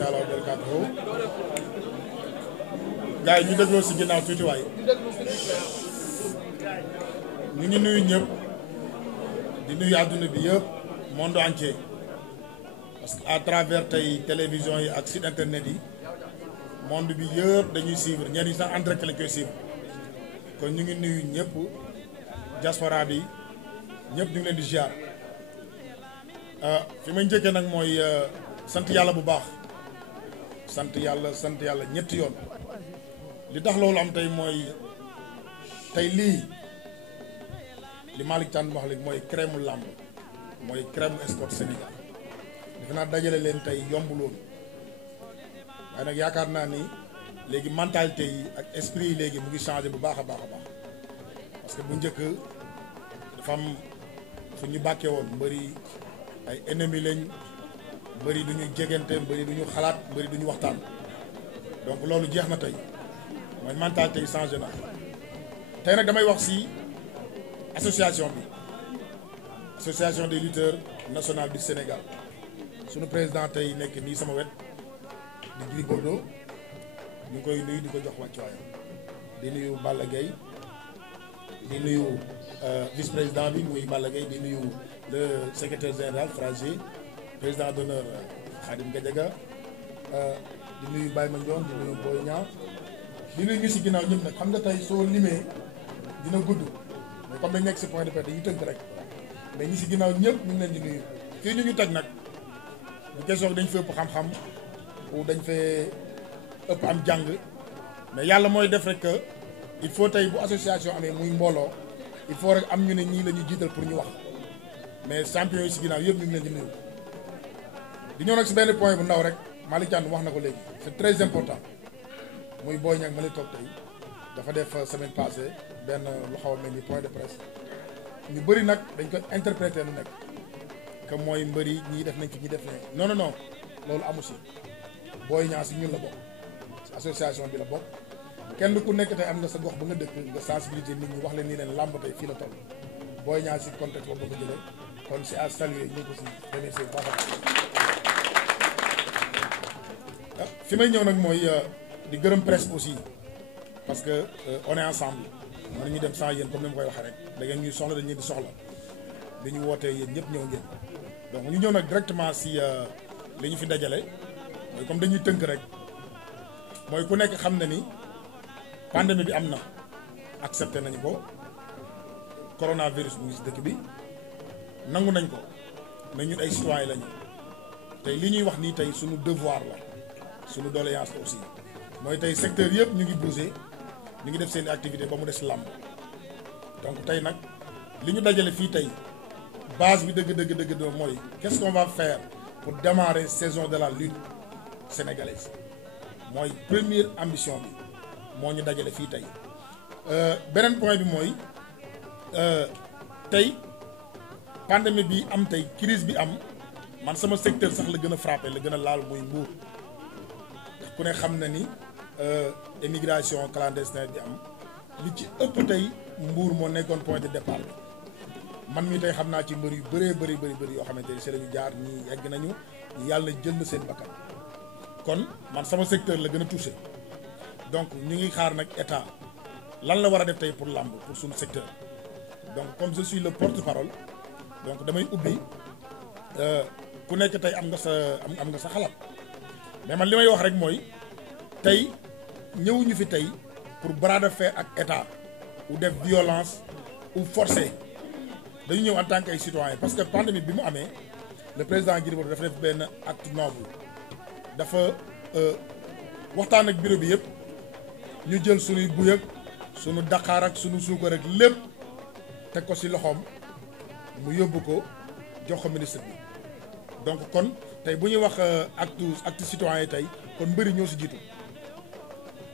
taala wa barakaatuhu gars yi ñu dégloo si ginnaaw tuuti waay ñu ngi nuyu ñëpp di nuyu àdduna bi yëpp monde entier parce que à travers tey télévision yi ak site internet yi monde bi yëpp dañuy suivre ñenn ñi sax en direct lañ koy suivre kon ñu ngi nuyu ñëpp diaspora bi ñëpp ñu ngi leen di ziar fi ma njëkkee nag mooy sant yàlla bu baax sant yàlla ñetti yoon li tax loolu am tey mooy tey lii li Malick Thiandoum wax léegi mooy crème làmb mooy crème sport Sénégal defe naa dajale leen tey yombul woon waaye nag yaakaar naa ni léegi mentalité yi ak esprit yi léegi mu ngi changé bu baax a baax a baax parce que bu njëkk dafa am fu ñu bàkkee woon mbëri ay ennemis lañ mbëri du ñu jegante mbëri du ñu xalaat mbëri du ñu waxtaan donc loolu jeex na tey mooy mentalité yi changé na tey nag damay wax si association bi association des lutteurs nationales du Sénégal sunu président tey nekk nii sama wet di Gris Bordeaux ñu ngi koy nuyu di ko jox wàccuwaayam di nuyu Balla Gaye di nuyu vice président bi muy Balla Gaye di nuyu le secrétaire général Fragé président d'honneur Khadim Gadiaga di nuyu Baye Mandione di nuyu Boy Niang di nuyu ñu si ginnaaw ñëpp nag xam nga tey soo limee dina gudd mais comme dañ nekk si point de presse dañuy tënk rek mais ñi si ginnaaw ñëpp ñu ngi leen di nuyu fii ñu teg nag bu question dañ fa ëpp xam-xam ou dañ fee ëpp am jàng mais yàlla mooy def rek que il faut tey bu association amee muy mbooloo il faut rek am ñu ne ñii la ñu jiital pour ñu wax mais champion yi si ginnaaw yëpp ñu ngi leen di nuyu di ñëw nag si benn point bu ndaw rek Malick Thiandoum wax na ko léegi c'est très important muy Boy Niang ma lay toog tey dafa def semaine passée benn lu xaw a mel ni point de presse ñu bëri nag dañ koy interpréter lu nekk que mooy mbëri ñii def nañ fi ñi def nañ non loolu amu si Boy Niang si ñun la bokk si association bi la bokk kenn ku nekk tey am nga sa gox ba nga dëkk nga sensibiliser nit ñi wax leen nii leen làmb tey fii la toll Boy Niang si contexte boobu nga ko jëlee kon c'est à saluer ñu ko si remercier bu baax a fi may ñëw nag mooy di gërëm presse aussi parce que on est ensemble mën ñu dem sans yéen comme ni ma koy waxee rek da ngeen ñuy soxla dañ leen di soxla bi ñu wootee yéen ñëpp ñëw ngeen donc ñu ñëw nag directement si li ñu fi dajale mooy comme dañuy tënk rek mooy ku nekk xam na ni pandémie bi am na accepté nañu ko coronavirus mu ngi si dëkk bi nangu nañ ko mais ñun ay citoyen lañu tey li ñuy wax nii tey suñu devoir la suñu doléance aussi mooy tey secteur yëpp ñu ngi bougé ñu ngi def seen activité ba mu des làmb donc tey nag li ñu dajale fii tey base bi dëgg mooy qu'est-ce qu'on va faire pour démarrer saison de la lutte sénégalaise mooy première ambition bi moo ñu dajale fii tey beneen point bi mooy tey pandémie bi am tey crise bi am man sama secteur sax la gën a frappé la gën a laal muy Mbour ndax ku ne xam na ni émigration clandestine bi am li ci ëpp tey Mbour moo nekkoon point de départ bi man mii tey xam naa ci mbër yu bëri yoo xamante ni si la ñu jaar ñii yegg nañu ñu yàlla jël na seen bakkan kon man sama secteur la gën a touché donc ñu ngi xaar nag état lan la war a def tey pour làmb pour suñu secteur donc comme je suis le porte-parole donc damay ubbi ku nekk tey am nga sa xalaat mais man li may wax rek mooy tey ñëwuñu fi tey pour bras de fer ak état ou def violence ou forcer dañu ñëw en tant que ay citoyen parce que pandémie bi mu amee le président Gris Bordeaux dafa def benn acte noble dafa waxtaan ak bureau bi yëpp ñu jël suñuy buy ak suñu daqaar ak suñu suukar ak lépp teg ko ci loxoom mu yóbbu ko jox ko ministre bi donc kon tey bu ñuy wax acte citoyen yi tey kon mbëri ñoo ci jiitu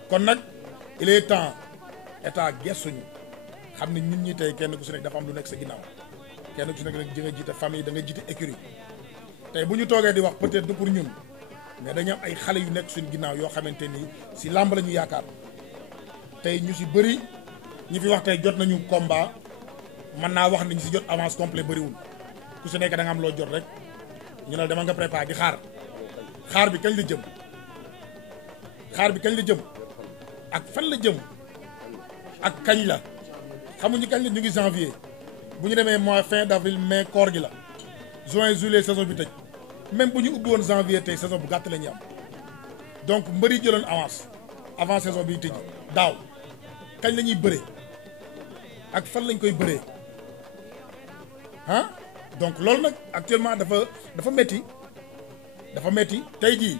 kon nag il est temps état gestuñu xam ne nit ñi tey kenn ku ci nekk dafa am lu nekk sa ginnaaw kenn ku ci nekk nag da nga jiite famille da nga jiite écurie tey bu ñu toogee di wax peut-être du pour ñun mais dañu am ay xale yu nekk suñu ginnaaw yoo xamante ni ci làmb la ñu yaakaar tey ñu ci bëri ñi fi wax tey jot nañu combat mën naa wax ni ñu ci jot avance complet bëriwul ku ci nekk da nga am loo jot rek ñu ne demal nga préparé di xaar xaar bi kañ la jëm xaar bi kañ la jëm ak fan la jëm ak kañ la xamuñu kañ la ñu ngi janvier bu ñu demee mois fin d'avril mai koor gi la juin juillet saison bi tëj même bu ñu ubbi woon janvier tey saison bu gàtt la ñuy am donc mbëri jëloon avant saison bi tëj daaw kañ la ñuy bëree ak fan lañ koy bëree ah donc loolu nag actuellement dafa metti tey jii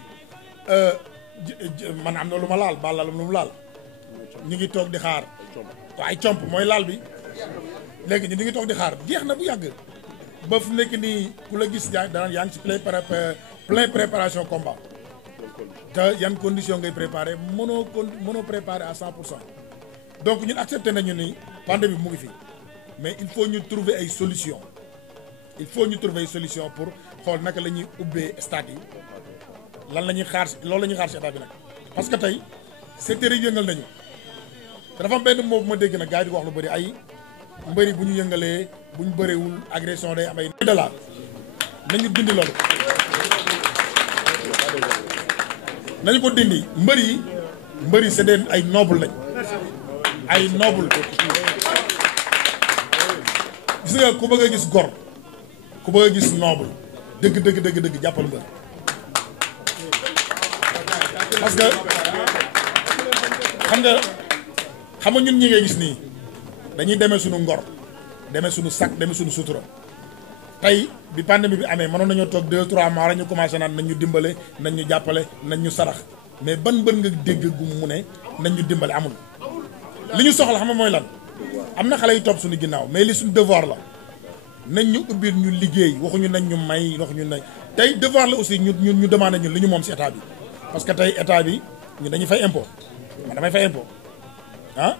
man am na lu ma laal baal la lu mu laal ñu ngi toog di xaar waaye comp mooy laal bi léegi ñu ngi toog di xaar jeex na bu yàgg ba fu nekk nii ku la gis yaa ngi ci plein préparation combat te yan condition ngay préparer mënoo préparer à 100%. donc ñun accepté nañu ni pandémie bi mu ngi fi mais il faut ñu trouver ay solution pour xool naka la ñuy ubbee stade yi lan la ñuy xaar loolu la ñuy xaar si état bi nag parce que tey secteur yi yëngal nañu te dafa am benn moo bu ma dégg nag gars yi di ko wax lu bëri ay mbëri bu ñu yëngalee bu ñu bëreewul agression day am ay dollar nañu dindi loolu nañu ko dindi mbër yi c'est des ay noble lañ ay noble gis nga ku bëgg a gis gor ku bëgg a gis noble dëgg jàppal mbër parce que xam nga ñun ñi ngay gis nii dañuy demee suñu ngor demee suñu sac demee suñu sutura tey bi pandémie bi amee mënoon nañoo toog 2-3 mois rek ñu commencé naan nañ ñu dimbale nañ ñu jàppale nañ ñu sarax mais ban nga dégg gu mu ne nañ ñu dimbale amul. li ñu soxla xam nga mooy lan am na xale yu topp suñu ginnaaw mais li suñu devoir la nañ ñu ubbil ñu liggéey waxuñu nañ ñu may waxuñu nañ tey devoir la aussi ñu demandé ñun li ñu moom si état bi parce que tey état bi ñu dañuy fay impôt man damay fay impôt ah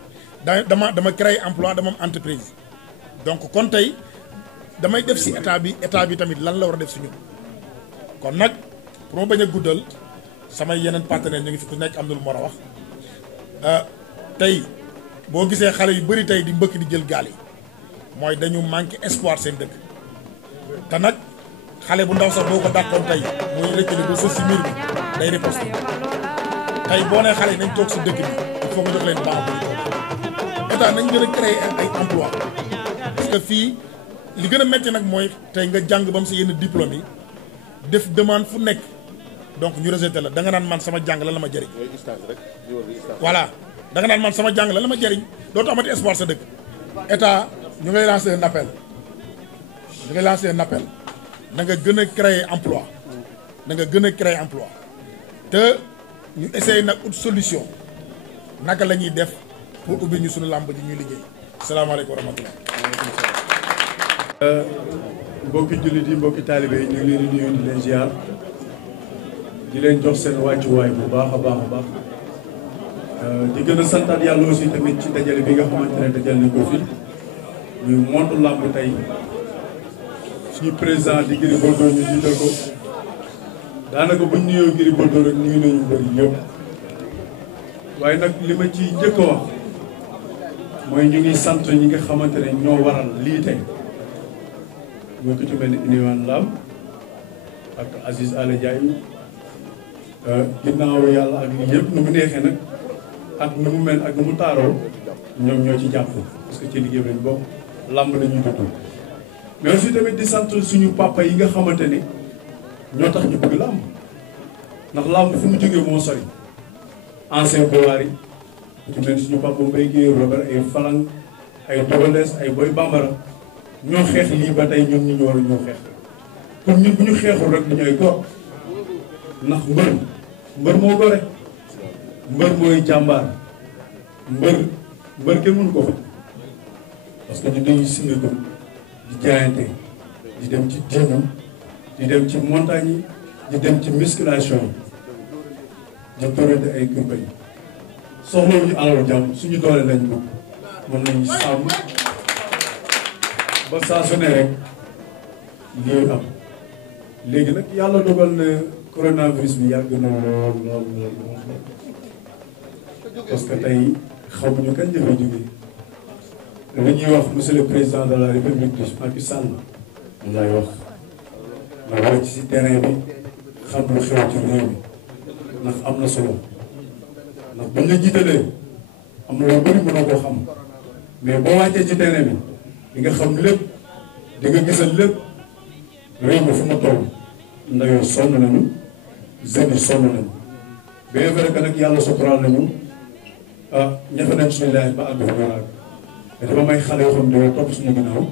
dama créer emploi dama am entreprise donc kon tey damay def si état bi tamit lan la war a def si ñun kon nag pour ma bañ a guddal samay yeneen partenaires ñu ngi fi ku nekk am na lu mu war a wax tey boo gisee xale yu bëri tey di mbëkk di jël gaal yi mooy dañu manqué espoir seen dëkk te nag xale bu ndaw sax boo ko dàqoon tey muy rëccali ba sës si miir bi day riposte tey boo nee xale yi nañ toog si dëkk bi il faut nga jox leen baax bu ñu toog état nañ gën a créer ay emploi parce que fii li gën a métti nag mooy tey nga jàng ba mu sa yenn diplôme yi def demande fu nekk donc ñu rejeté la da nga naan man sama jàng la ma jëriñ voilà da nga naan man sama jàng la ma jëriñ dootu amati espoir sa dëkk état ñu ngay lancer un appel na nga gën a créer emploi te ñu essayer nag ut solution naka la ñuy def pour ubbi ñu suñu làmb ji ñuy liggéey salaamaaleykum wa rahmatullah mbokki jullit yi mbokki taalibe yi ñu ngi leen di nuyu di leen ziar di leen jox seen wàccuwaay bu baax a baax di gën a santaat yàlla aussi tamit ci dajale bi nga xamante ne dajal nañ ko fi ñu montu làmb tey suñu président di Gris Bordeaux ñu jiital ko daanaka buñ nuyoo Gris Bordeaux rek nuyu nañu bëri yëpp waaye nag li ma ci njëkk a wax mooy ñu ngi sant ñi nga xamante ne ñoo waral lii tey ñoo ko ci mel ni Iniwan Lam ak Aziz Ala Ndiaye ginnaaw yàlla ak lii yëpp nu mu neexee nag ak nu mu mel ak nu mu taaroo ñoom ñoo ci jàpp parce que ci liggéey bi lañ bokk làmb la ñuy dugg mais aussi tamit di sant suñu papa yi nga xamante ni ñoo tax ñu bëgg làmb ndax làmb fu mu jógee moo sori ancien bowaar yi ci mel suñu papa Mbaye Guèye Robert ay Falang ay Dogoles ay Boy Bambara ñoo xeex lii ba tey ñoom ñu ñoo xeex kon ñun bu ñu xeexul rek dañooy góor ndax mbër moo gore mbër mooy jàmbaar mbër kenn mënu ko fa parce que ñu dañuy signé ko di jaayante di dem ci diinu di dem ci montagne yi di dem ci musculation yi di torante ay kurbañ soxla ñu alal jàmm suñu doole lañ bëgg moom lañu sàmm ba saa su ne rek lii am léegi nag yàlla dogal na coronavirus bi yàgg na lool parce que tey xamuñu kañ la fay jógee li ñuy wax monsieur le président de la république Macky Sall moom lay wax na wàcc ci terrain bi xam lu xew ci réew mi ndax am na solo ndax buñ la jiitalee am na lu bëri mënoo koo xam mais boo wàccee ci terrain bi di nga xam lépp di nga gisal lépp réew mi fu mu toll ndayoo sonn nañu jeunes yi sonn nañu bien vrai que nag yàlla suturaal nañu ñafe nañ suñu laaj ba àgg fa ñu àgg mais dafa may xale yoo xam ne dañoo topp suñu ginnaaw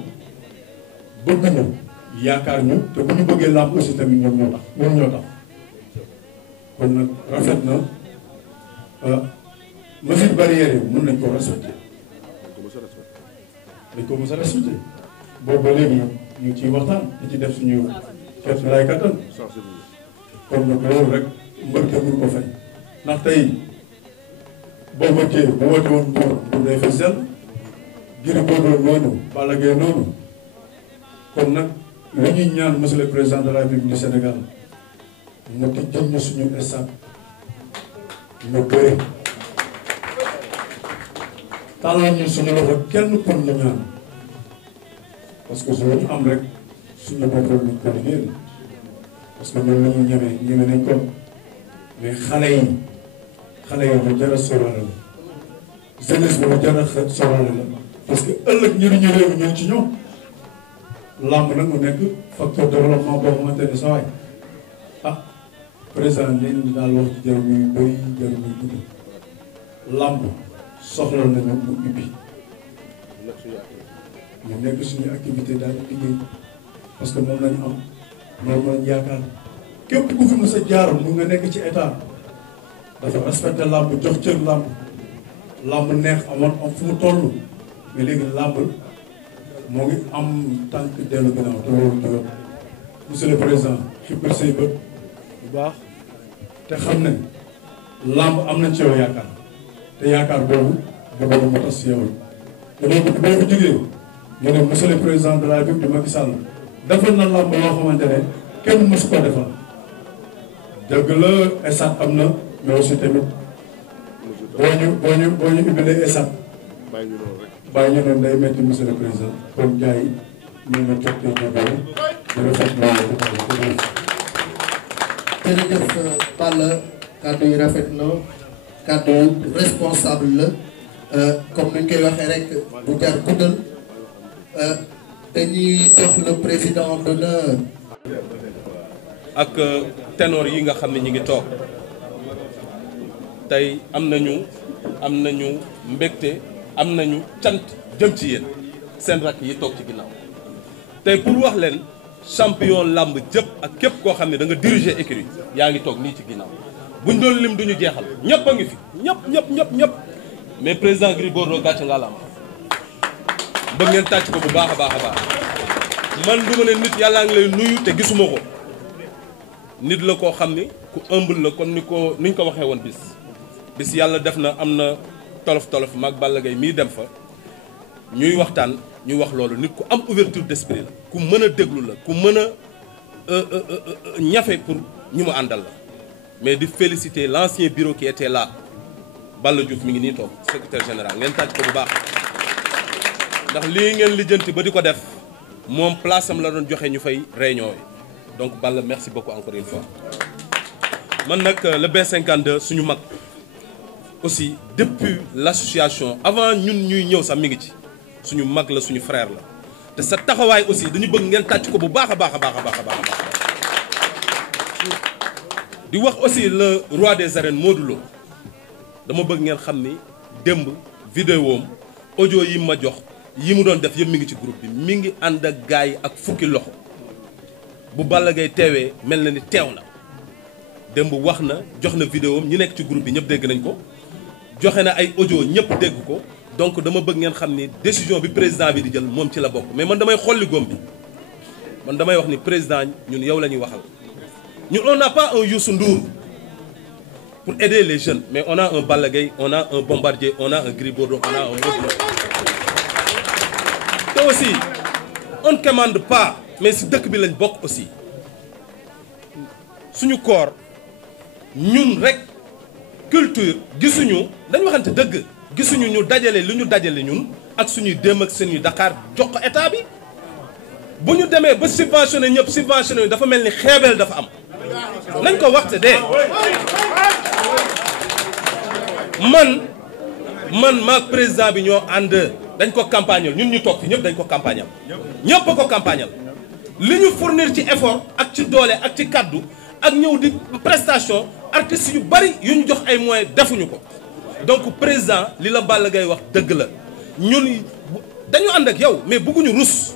bëgg ñu yaakaar ñu te bu ñu bëggee làmb aussi tamit ñoom ñoo tax kon nag rafet na mesure barrière yi mën nañ ko respecté dañ ko mos a respecté boobu ba léegi ñu ngi ciy waxtaan di ci def suñu xeet laay kattan kon nag loolu rek mbër kenn mënu ko fay ndax tey boo wëccee bu wëcce woon Mbour day fa sell Gris Bordeaux noonu Balla Gaye noonu kon nag li ñuy ñaan monsieur le président de la République du Sénégal mu tëjal ñu suñu stade ñu bëri tàllal ñu suñu loxo kenn kon ñu ñaan parce que suñu ñu am rek suñu bopp ñu ko liggéeyal parce que ñun la ñu ñeme nañ ko mais xale yi lu jar a sóoraale la jeunesse bi lu jar a sóoraale la parce que ëllëg njëriñu réew mi ñoo ci ñëw làmb nag mu nekk facteur développement boo xamante ne sa waay président leen di daal wax ci jarul muy bëri jarul muy gudd làmb soxla nañu mu ubbi mu nekk suñu activité daal liggéey parce que moom lañu am moom lañu yaakaar képp ku fi mu sa jaar mu nga nekk ci état dafa respecté làmb jox cër làmb neex amoon am fu mu toll mais léegi làmb moo ngi am tànk dellu gannaaw te loolu du yoon monsieur le président xippal say bët bu baax te xam ne làmb am nañ ci yow yaakaar te yaakaar boobu bëggoon mu tas si yow te loolu boo ko jógee ñu ne monsieur le président de la République de Macky Sall defal na làmb loo xamante ne kenn mësu ko defal dëgg la esat am na mais aussi tamit boo ñu ubbilee esat bàyyi ñu noonu day metti monsieur le président kon gars yi ñu ngi jottee ñu bëri di rafet jërëjëf Balla kàddu yi rafet na kàddu responsable la comme ni ñu koy waxee rek bu jar guddal dañuy jox le président d'honneur ak ténor yi nga xam ne ñi ngi toog tey am nañu mbégte am nañu cant jëm ci yéen seen rakk yi toog ci ginnaaw tey pour wax leen champion làmb jëpp ak képp koo xam ne da nga diriger écurie yaa ngi toog nii ci ginnaaw buñ doon lim duñu jeexal ñëpp a ngi fi ñëpp mais président Gris Bordeaux gàcce nga la am bëgg ngeen tàcc ko bu baax a baax man du ma ne nit yàllaa ngi lay nuyu te gisuma ko nit la koo xam ni ku humble la comme niñ ko waxee woon bis yàlla def na am na tolof mag Balla Gaye mii dem fa ñuy waxtaan ñu wax loolu nit ku am ouverture d'esprit la ku mën a déglu la ku mën a ñafe pour ñu mu àndal la mais di féliciter l'ancien bureau qui était là Balla Diouf mi ngi nii toog secrétaire général ngeen tàcc ko bu baax ndax lii ngeen lijjanti ba di ko def moom place am la doon joxe ñu fay réunion yi donc Balla merci beaucoup encore une fois man nag le B52 suñu mag aussi depuis l'association avant ñun ñuy ñëw sax mi ngi ci suñu mag la suñu frère la te sa taxawaay aussi dañu bëgg ngeen tàcc ko bu baax a baax di wax aussi le roi des arènes Modou Lo dama bëgg ngeen xam ni démb vidéo am audio yi ma jox yi mu doon def yëpp mi ngi ci groupe bi mi ngi ànd ak gars yi ak fukki loxo bu Balla Gaye teewee mel na ni teew na démb wax na jox na vidéo am ñi nekk ci groupe bi ñëpp dégg nañ ko joxe na ay audio ñëpp dégg ko donc dama bëgg ngeen xam ni décision bi président bi di jël moom ci la bokk mais man damay xolli góom bi man damay wax ni président ñun yow la ñuy waxal ñun on n'a pas un Youssou Ndour pour aider les jeunes mais on a un Balla Gaye on a un Bombardier on a un Gris Bordeaux on a un Modou Lo te aussi on ne commande pas mais si dëkk bi lañ bokk aussi suñu koor ñun rek culture gisuñu dañu waxante dëgg gisuñu ñu dajale li ñu dajale ñun ak suñuy déem ak suñuy Dakar jox ko état bi bu ñu demee ba subventionné ñëpp subventionné dafa mel ni xeebeel dafa am nañ ko waxte dee man maag président bi ñoo ànd dañ ko campagnal ñun ñu toog fi ñëpp dañ ko campagnal ñëpp a ko campagnal li ñu fournir ci effort ak ci doole ak ci kaddu ak ñëw di prestation artistes yu bari yu ñu jox ay moyens defuñu ko donc président li la Balla Gaye wax dëgg la ñun dañu ànd ak yow mais bëgguñu rus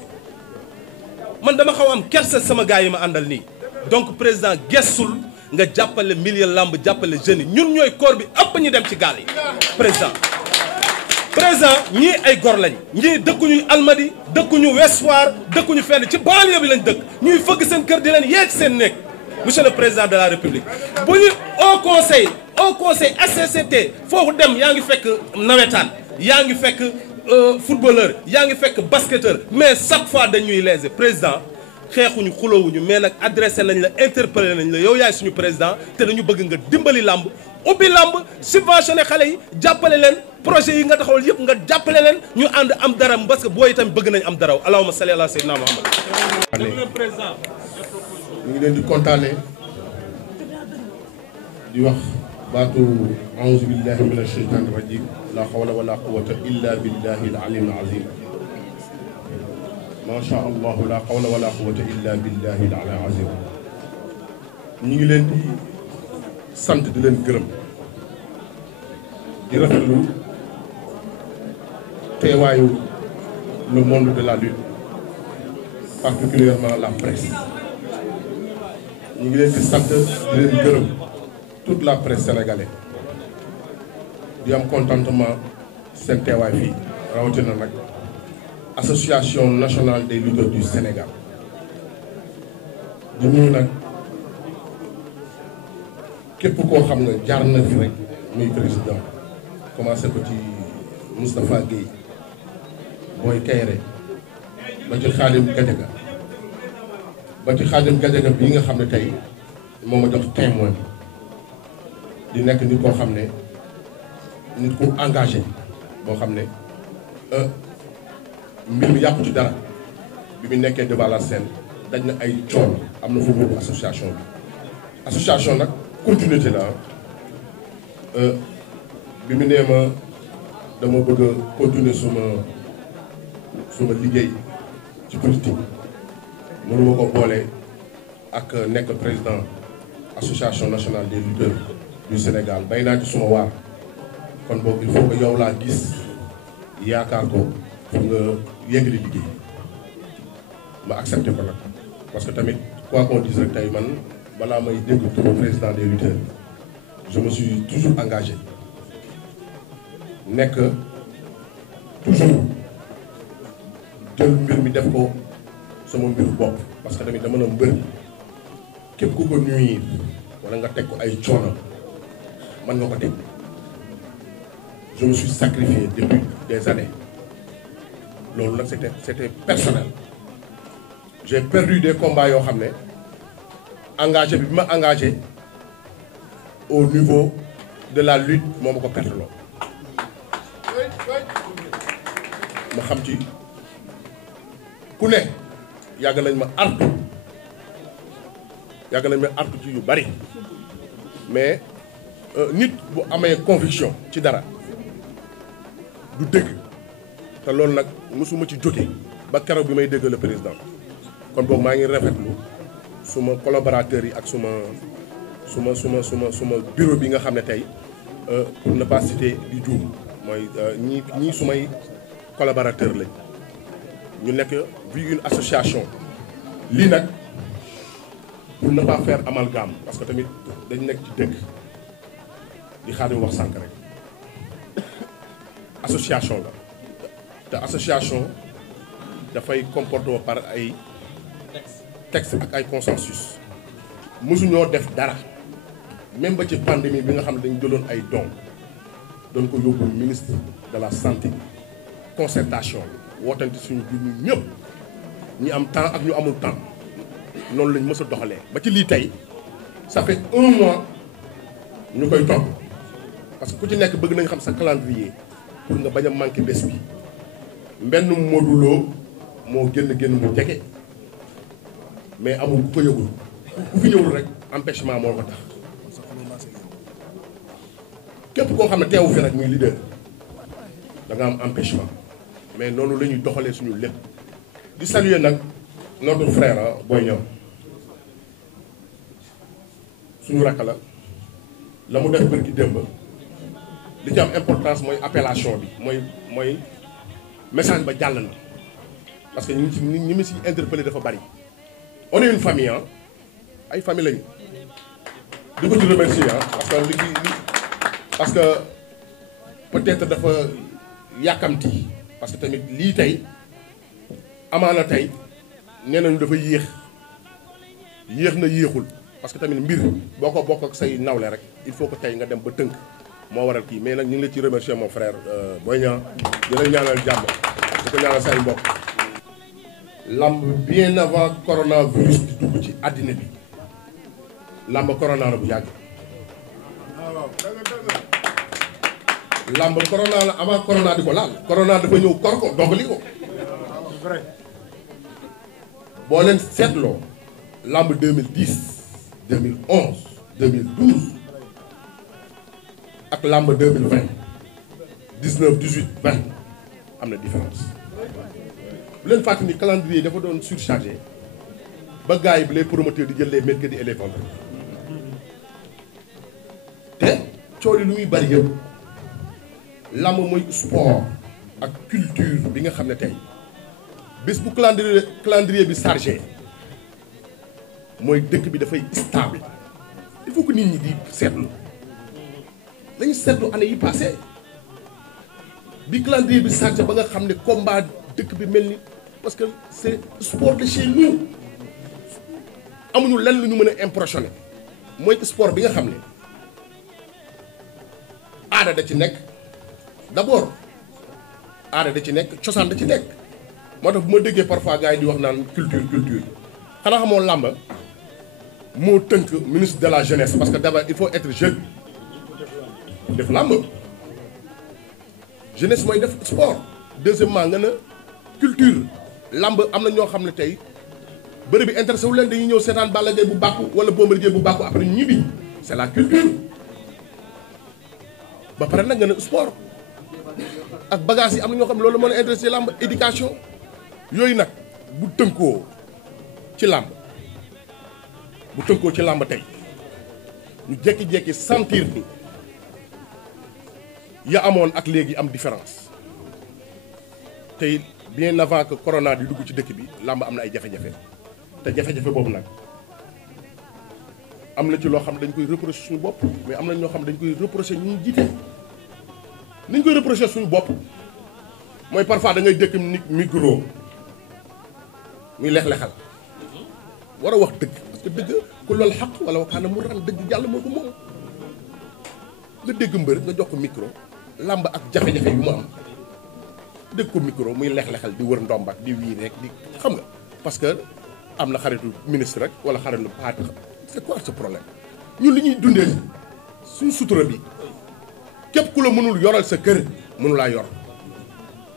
man dama xaw am kersa sama gars yi ma àndal nii donc président gestul nga jàppale milieu lamb jàppale jeunes yi ñun ñooy corps bi ëpp ñu dem ci gaal yi président ñii ay gor lañ ñii dëkkuñu Almadi dëkkuñu Ouest Foire dëkkuñu fenn ci banlieue bi lañ dëkk ñuy fëgg seen kër di leen yeeg seen néeg monsieur le président de la république bu ñu au conseil HCCT foofu dem yaa ngi fekk nawetaan yaa ngi fekk footballeur yaa ngi fekk basketteur mais chaque fois dañuy léser président xeexuñu xulowuñu mais nag adressé nañ la interpellé nañ la yow yaay suñu président te dañu bëgg nga dimbali làmb ubbi làmb subventionné xale yi jàppale leen projet yi nga taxawal yëpp nga jàppale leen ñu ànd am dara parce que booy itam bëgg nañ am dara allahumma salli ala sayyidina Muhammad. ñu ngi leen di kontaane di wax baatu a'uuzu billahi mina shaytaani rajim la hawla wala quwwata illa billahi al-aliyyil azim ma sha Allah la hawla wala quwwata illa billahi al-aliyyil azim ñu ngi leen di sant di leen gërëm di rafetlu teewaayu le monde de la lutte particulièrement la presse ñu ngi leen di sant di leen gërëm toute la presse sénégalaise di am contentement seen teewaay fii rawatina nag association nationale des lutteurs du Sénégal di nuyu nag képp koo xam nga jaar na fi rek muy président commencé ko ci Moustapha Guèye Boy Kayre ba ci Khadim Gadiaga bii nga xam ne tey moo ma jox témoin di nekk nit koo xam ne nit ku engagé boo xam ne mbir mi yàqu ci dara bi mu nekkee devant la scène daj na ay coono am na foofu association bi association nag continuité la bi mu nee ma dama bëgg a continuer suma liggéey ci politique mënuma ko boole ak nekk président association nationale des lutteurs du Sénégal bay naa ci suma waar kon boobu il faut que yow laa gis yaakaar ko pour nga yeggali liggéey ma accepté ko nag parce que tamit quoi qu'on dise rek tey man balaa may dégg turu président des lutteurs je me suis toujours engagé nekk toujours jël mbir mi def ko sama mbiru bopp parce que tamit dama na mbër képp ku ko nuyu wala nga teg ko ay coono man nga ko teg je me suis sacrifié depuis des années loolu nag c'était personnel j'ai perdu des combats yoo xam ne engagé bi ma engagé au niveau de la lutte moo ma ko perte loo ma xam ci ku ne yàgg nañ ma artu ci yu bari mais nit bu amee conviction ci dara du dëgg te loolu nag mosuma ci jóge ba keroog bi may dégg le président kon boobu maa ngi rafetlu suma collaborateurs yi ak suma bureau bi nga xam ne tey pour ne pas citer di juum mooy ñii sumay collaborateurs lañ ñu nekk vu une association lii nag pour ne pas faire amalgame parce que tamit dañ nekk ci dëkk di xaar wax sànq rek association la te association dafay comporter par ay texte ak ay consensus mosuñoo def dara même ba ci pandémie bi nga xam ne dañu jëloon ay dons doon ko yóbbul ministre de la santé concertation wootante suñu biir ñu ñëpp ñi am temps ak ñu amul temps noonu lañ mës a doxalee ba ci lii tey ça fait 1 mois ñu koy topp parce que ku ci nekk bëgg nañ xam sa calendrier pour nga bañ a manqué bés bi mbenn Modou Lo moo génn mu jege mais amul ku ko yëgul ku fi ñëwul rek empêchement moo ko tax képp koo xam ne teewu fi nag muy leader da nga am empêchement mais noonu la ñuy doxalee suñu lépp di saluer nag notre frère Boy Niang suñu rakk la mu def bërki démb li ci am importance mooy appellation bi mooy message ba jàll na parce que ñi ma si interpellé dafa bari on est une famille ay famille lañu di ko ci remercier parce que peut-être dafa yàkkamti parce que tamit lii tey amaana tey nee nañu dafa yéex na yéexul parce que tamit mbir boo ko bokk ak say nawle rek il faut que tey nga dem ba tënk moo waral kii mais nag ñu ngi la ci remercier mon frère Boy Niang di la ñaanal jàmm di ko ñaanal say mbokk lamb bien avant coronavirus di dugg ci àddina bi lamb corona la bu yàgg lamb corona la avant corona di ko laal corona dafa ñëw kor ko dogali ko boo leen seetloo lamb 2010 2011 2012 ak lamb 2020 19 18 20 am na différence bu leen fàttali ni calendrier dafa doon surchargé ba gars yi bi les promoteurs di jël les mercredis et les vendredis te coow li lu muy bari yëpp lamb mooy sport ak culture bi nga xam ne tey bés bu calendrier bi chargé mooy dëkk bi dafay stable il faut que nit ñi di seetlu lañu seetlu année yi passé bi calendrier bi chargé ba nga xam ne combat dëkk bi mel ni parce que c'est sport de chez nous amuñu lenn lu ñu mën a impressionné mooy sport bi nga xam ne aada da ci nekk d'abord aada da ci nekk cosaan da ci nekk moo tax bu ma déggee parfois gars yi di wax naan culture xanaa xamoo làmb moo tënk ministre de la jeunesse parce que d'abord il faut être jeune def làmb jeunesse mooy def sport deuxièmement nga na culture làmb am na ñoo xam ne tey bërëb bi intéressé wu leen dañuy ñëw seetaan Balla Gaye bu bàkku wala Bombardier bu bàkku après ñu ñibbi c'est la culture ba pare nag nga ne sport ak bagage yi am na ñoo xam ne loolu mën a intéressé làmb éducation yooyu nag bu tënkoo ci làmb tey ñu jékki-jékki sentir ni ya amoon ak léegi am différence tey bien avant que corona di dugg ci dëkk bi làmb am na ay jafe-jafe te jafe-jafe boobu nag am na ci loo xam dañ koy reprocher suñu bopp mais am na ñoo xam dañ koy reprocher ñu jiite ni ñu koy reprocher suñu bopp mooy parfois da ngay dëkk nit micro muy lex-lexal war a wax dëgg parce que dëgg ku loolu xaq wala waxaana mu ran dëgg yàlla moo ko moom nga dégg mbër nga jox ko micro làmb ak jafe-jafe yu mu am dégg ko micro muy lex-lexal di wër ndombak di wii rek di xam nga parce que am na xaritu ministre rek wala xaritu parti c'est quoi ce problème ñun li ñuy dundee suñu sutura bi képp ku la mënul yoral sa kër mënulaa yor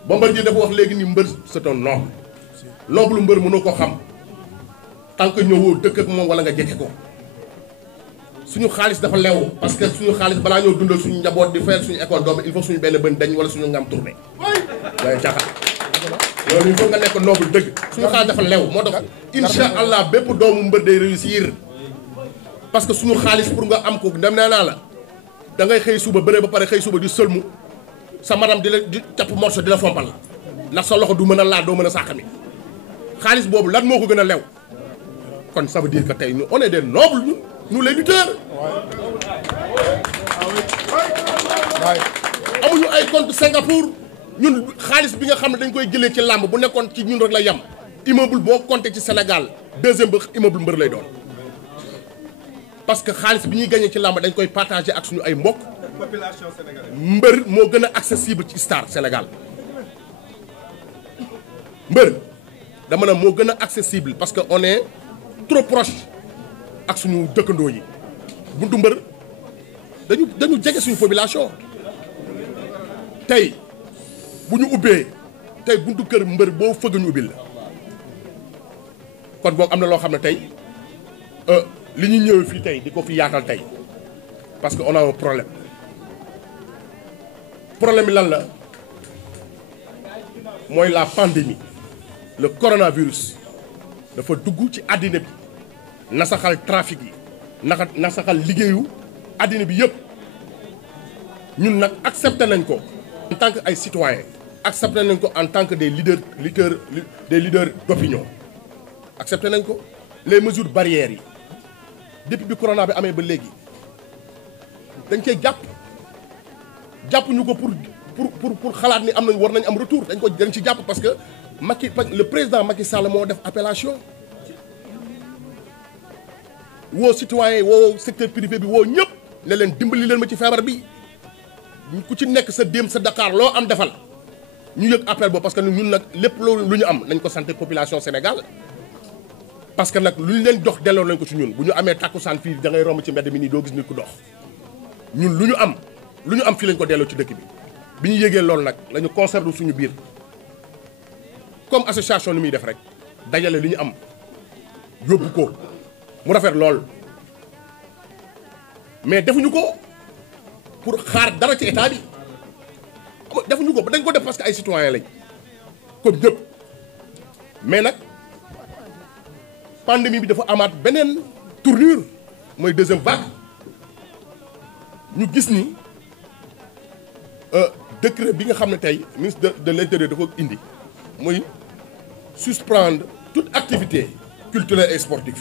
Bombardier dafa wax léegi ni mbër c'est un noble noble mbër mënoo ko xam tant que ñëwoo dëkk ak moom wala nga jege ko suñu xaalis dafa lew parce que suñu xaalis balaa ñoo dundal suñu njaboot di fayal suñu école doom il faut suñu benn bën dañ wala suñu ngam tourné waaye caaxaan loolu il faut nga nekk noble dëgg suñu xaalis dafa lew moo tax insha allah bépp doomu mbër day réussir parce que suñu xaalis pour nga am ko dem nee naa la da ngay xëy suba bëree ba pare xëy suba di sëlmu sa madame di la di capp morceau di la fompal ndax sa loxo du mën a laal doo mën a sàqami xaalis boobu lan moo ko gën a lew kon ça veut dire que tey ñu on est des nobles nous les lutteurs amuñu ay compte Singapour ñun xaalis bi nga xam ne dañ koy jëlee ci làmb bu nekkoon ci ñun rek la yem immeuble boo compté ci Sénégal deuxième ba immeuble mbër lay doon parce que xaalis bi ñuy gagné ci làmb dañ koy partagé ak suñu ay mbokk population sénégalaise mbër moo gën a accessible ci star Sénégal mbër dama ne moo gën a accessible parce que on est trop proche ak suñu dëkkandoo yi buntu mbër dañu jege suñu population tey bu ñu ubbee tey buntu kër mbër boo fëgg ñu ubbil la kon boog am na loo xam ne tey li ñu ñëwee fii tey di ko fi yaatal tey parce que on a un problème bi lan la mooy la pandémie le coronavirus dafa dugg ci àddina bi nasaxal trafic yi nasaxal liggéeyu àddina bi yëpp ñun nag accepté nañ ko en tant que ay citoyens accepté nañ ko en tant que des leaders d'opinion accepté nañ ko les mesures barrières yi depuis bi corona bi amee ba léegi dañ koy jàpp ñu ko pour xalaat ni am nañ war nañ am retour dañ ci jàpp parce que le président Macky Sall moo def appellation woo citoyen woo secteur privé bi woo ñëpp ne leen dimbali leen ma ci feebar bi ku ci nekk sa déem sa Dakar loo am defal ñu yëg appel boobu parce que ñun nag lépp loolu lu ñu am nañ ko santé population Sénégal parce que nag lu ñu leen jox delloo nañ ko ci ñun bu ñu amee takkusaan fii da ngay romb ci mbedd mi nii doo gis nit ku dox ñun lu ñu am fii lañ ko delloo ci dëkk bi ñu yégee loolu nag la ñu conservé suñu biir comme association ni muy def rek dajale li ñu am yóbbu ko mu rafet lool mais defuñu ko pour xaar dara ci état bi defuñu ko dañ ko def parce que ay citoyens lañ comme ñëpp mais nag pandémie bi dafa amaat beneen tournure mooy deuxième vague ñu gis ni décret bi nga xam ne tey ministre de l'intérieur dafa indi muy suspendre toute activité culturelle et sportive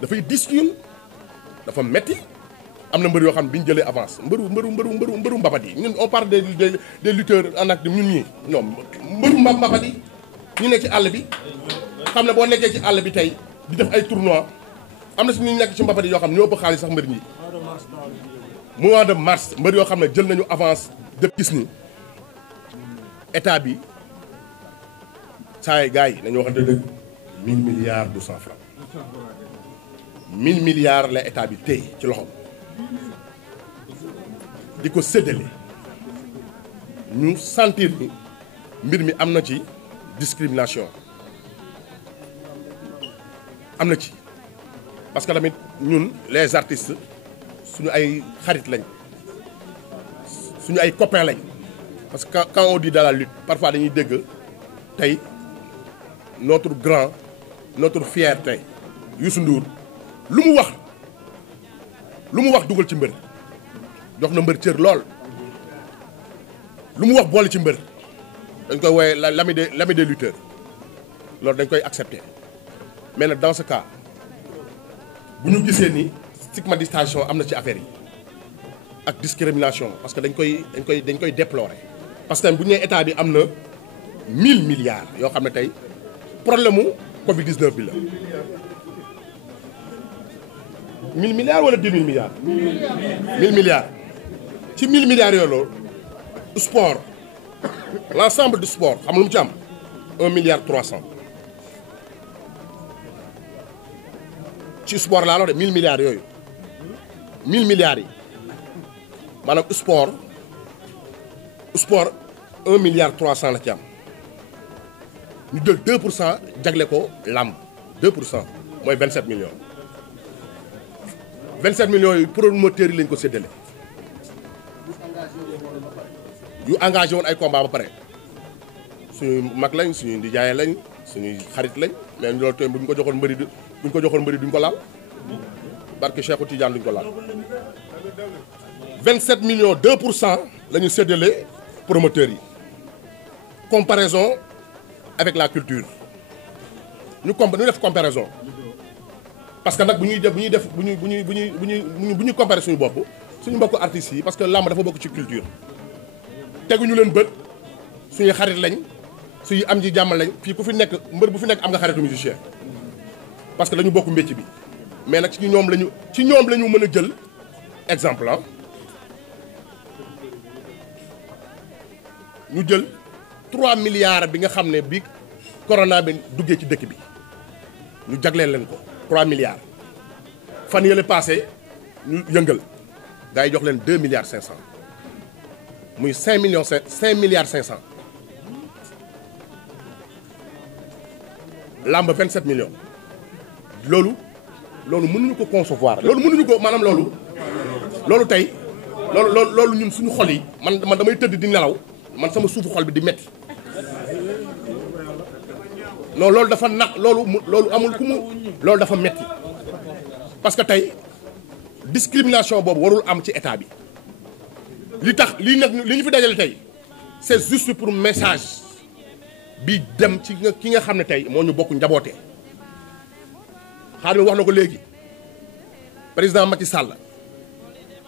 dafay dis ñun dafa metti am na mbër yoo xam ne bi ñu jëlee avance mbëru mbapat yi ñun on parle des lutteurs en acte ñun ñii ñoom mbëru mbapat yi ñu nekk ci àll bi xam ne boo nekkee ci àll bi tey di def ay tournois am na si ñu nekk ci mbapat yi yoo xam ne ñoo ëpp xaalis sax mbër ñi mois de mars mbër yoo xam ne jël nañu avance de gis ni état bi saa yi gars yi nañu waxante dëgg 1000 milliards 200 francs 1000 milliards la état bi téye ci loxoom di ko séddale ñu sentir ni mbir mi am na ci discrimination am na ci parce que tamit ñun les artistes suñu ay xarit lañ suñu ay copains lañ parce que quand on dit dans la lutte parfois dañuy dégg tey notre grand notre fierté Youssou Ndour lu mu wax dugal ci mbër jox na mbër cër lool lu mu wax boole ci mbër dañ koy wooye l'ami des lutteurs loolu dañ koy accepter mais nag dans ce cas bu ñu gisee ni stigmatisation am na ci affaire yi ak discrimination parce que dañ koy déplorer parce que bu ñu nee état bi am na 1000 milliards yoo xam ne tey problème mu Covid 19 bi la. 1000 milliards wala 10 000 milliards. 1000 milliards ci 1000 milliards yooyu loolu sport l'ensemble du sport xam nga lu mu ci am 1 milliard 300 ci sport laa la de 1000 milliards yooyu 1000 milliards yi maanaam sport 1 milliard 300 la ci am ñu jël 2% jagle ko làmb 2% mooy 27 millions 27 millions yi promoteurs yi lañ ko séddale yu engagé woon ay combat ba pare suñuy mag lañ suñuy ndijaay lañ suñuy xarit lañ mais loolu tamit bu ñu ko joxoon mbëri duñ ko laal barke Cheikhou Tidiane duñ ko laal 27 millions 2% la ñu séddale promoteurs yi comparaison avec la culture ñu def comparaison parce que nag bu ñuy comparer suñu bopp suñu mbokku artistes yi parce que làmb dafa bokk ci culture teguñu leen bët suñuy xarit lañ suñu am ji jàmm lañ fii ku fi nekk mbër bu fi nekk am nga xaritu musicien parce que dañu bokk mbécc bi mais nag ci ñoom la ñu mën a jël exemple ñu jël 3 milliards bi nga xam ne bi corona bi duggee ci dëkk bi ñu jagleel leen ko 3 milliards fan yële passé ñu yëngal gars yi jox leen 2 milliards 500 muy 5 milliards 500 làmb 27 millions loolu loolu mënuñu ko concevoir loolu mënuñu ko maanaam loolu tey loolu ñun suñu xol yi man damay tëdd di nelaw man sama suufu xol bi di metti non loolu dafa loolu amul ku mu loolu dafa metti parce que tey discrimination boobu warul am ci état bi li tax li ñu fi dajale tey c'est juste pour message bi dem ci ki nga xam ne tey moo ñu bokk njaboote Xaadim wax na ko léegi président Macky Sall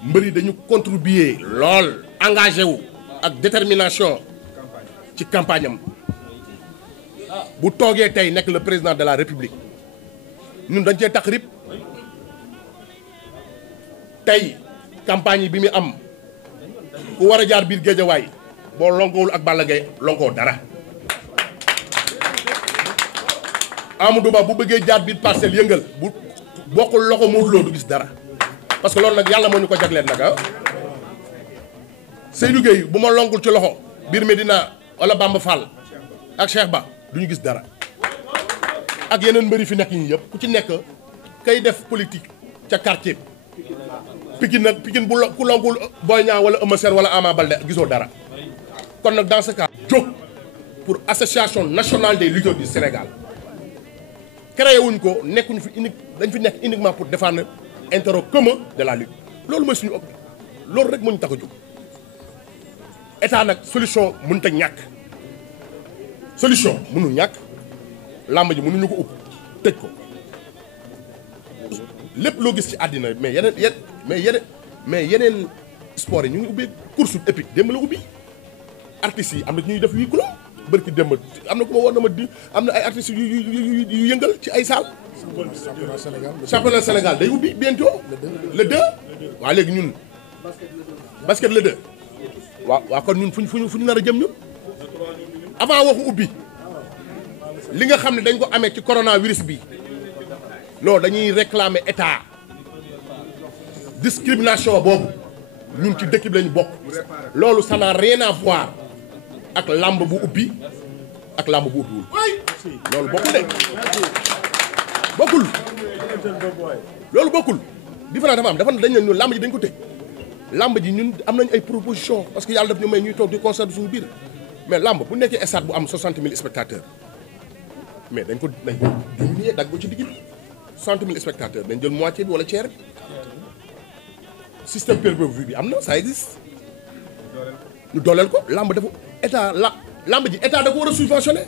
mbër yi dañu contribuer lool engagé wu ak détermination ci campagne am bu toogee tey nekk le président de la république ñun dañ cee tax rip tey campagne yi bi mu am ku war a jaar biir Géejawaay boo lonkoowul ak Balla Gaye lonkoo dara Amadou Ba bu bëggee jaar biir Parcelles yëngal bu bokkul loxo Modou Lo du gis dara parce que loolu nag yàlla moo ñu ko jagleel nag ah Seydou Gueye bu ma lonkul ci loxo biir Medina wala Bamba Fall ak Cheikh Ba du ñu gis dara ak yeneen mbëri fi nekk ñi yëpp ku ci nekk kay def politique ca quartier Pikine bu ku lonkul Boy Niang wala Eumeu Sène wala Ama Baldé gisoo dara kon nag dans ce cas jóg pour association nationale des lutteurs du Sénégal créé wuñ ko nekkuñu fi dañ fi nekk uniquement pour défendre intérêt commun de la lutte loolu mooy suñu loolu rek moo ñu tax a jóg état nag solution mënut a ñàkk solution mënul ñàkk làmb ji mënuñu ko upp tëj ko lépp loo gis ci àddina mais yeneen sport yi ñu ngi ubbi course épique démb la ubbi artistes yi am na ñuy def 8 kilos bërki démb am na ku ma war na ma di am na ay artistes yu yëngal ci ay salle championnat Sénégal day ubbi bientôt le 2 waaw léegi ñun basket le 2 waaw kon ñun fu ñu nar a jëm ñun avant waxu ubbi li nga xam ne dañ ko amee ci coronavirus bi loolu dañuy réclamer état discrimination boobu ñun ci dëkk bi lañu bokk loolu ça n'a rien à voir ak làmb bu ubbi ak làmb bu ubbiwul loolu bokkul de bokkul loolu bokkul différence dafa am dañ ne ñun làmb ji dañ ko tëj làmb ji ñun am nañ ay proposition parce que yàlla daf ñu may ñuy toog di conserver suñu biir mais làmb bu nekkee stade bu am 60 000 spectateurs mais dañ ko diminuer dagg ko ci digg bi 60 000 spectateurs dañ jël moitié bi wala tiers bi système pay-per-view bi am na ça existe ñu dooleel ko làmb dafa état làmb ji état da ko war a subventionné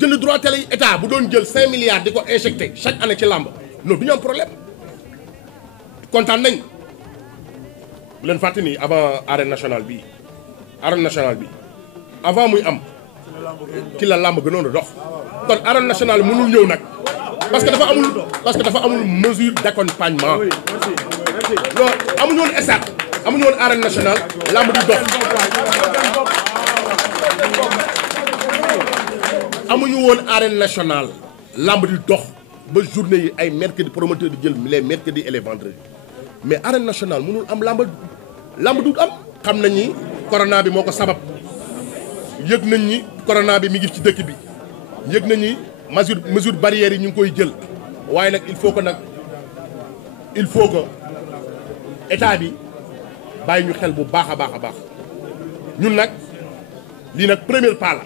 jënd droit télé yi état bu doon jël 5 milliards di ko injecté chaque année ci làmb non du ñu am problème kontaan nañ bu leen fàtte ni avant arène nationale bi avant muy am ci la làmb gënoon a dox kon arène nationale mënul ñëw nag parce que dafa amul mesure d'accompagnement non amuñu woon stade amuñu woon arène nationale làmb di dox amuñu woon arène nationale làmb di dox ba journée yi ay mercredi promoteur di jël les mercredis et les vendredis mais arène nationale mënul am làmb du am xam nañ ni corona bi moo ko sabab yëg nañ ni corona bi mi ngi ci dëkk bi yëg nañ ni mesure barrières yi ñu ngi koy jël waaye nag il faut que état bi bàyyi ñu xel bu baax a baax ñun nag lii nag premier pas la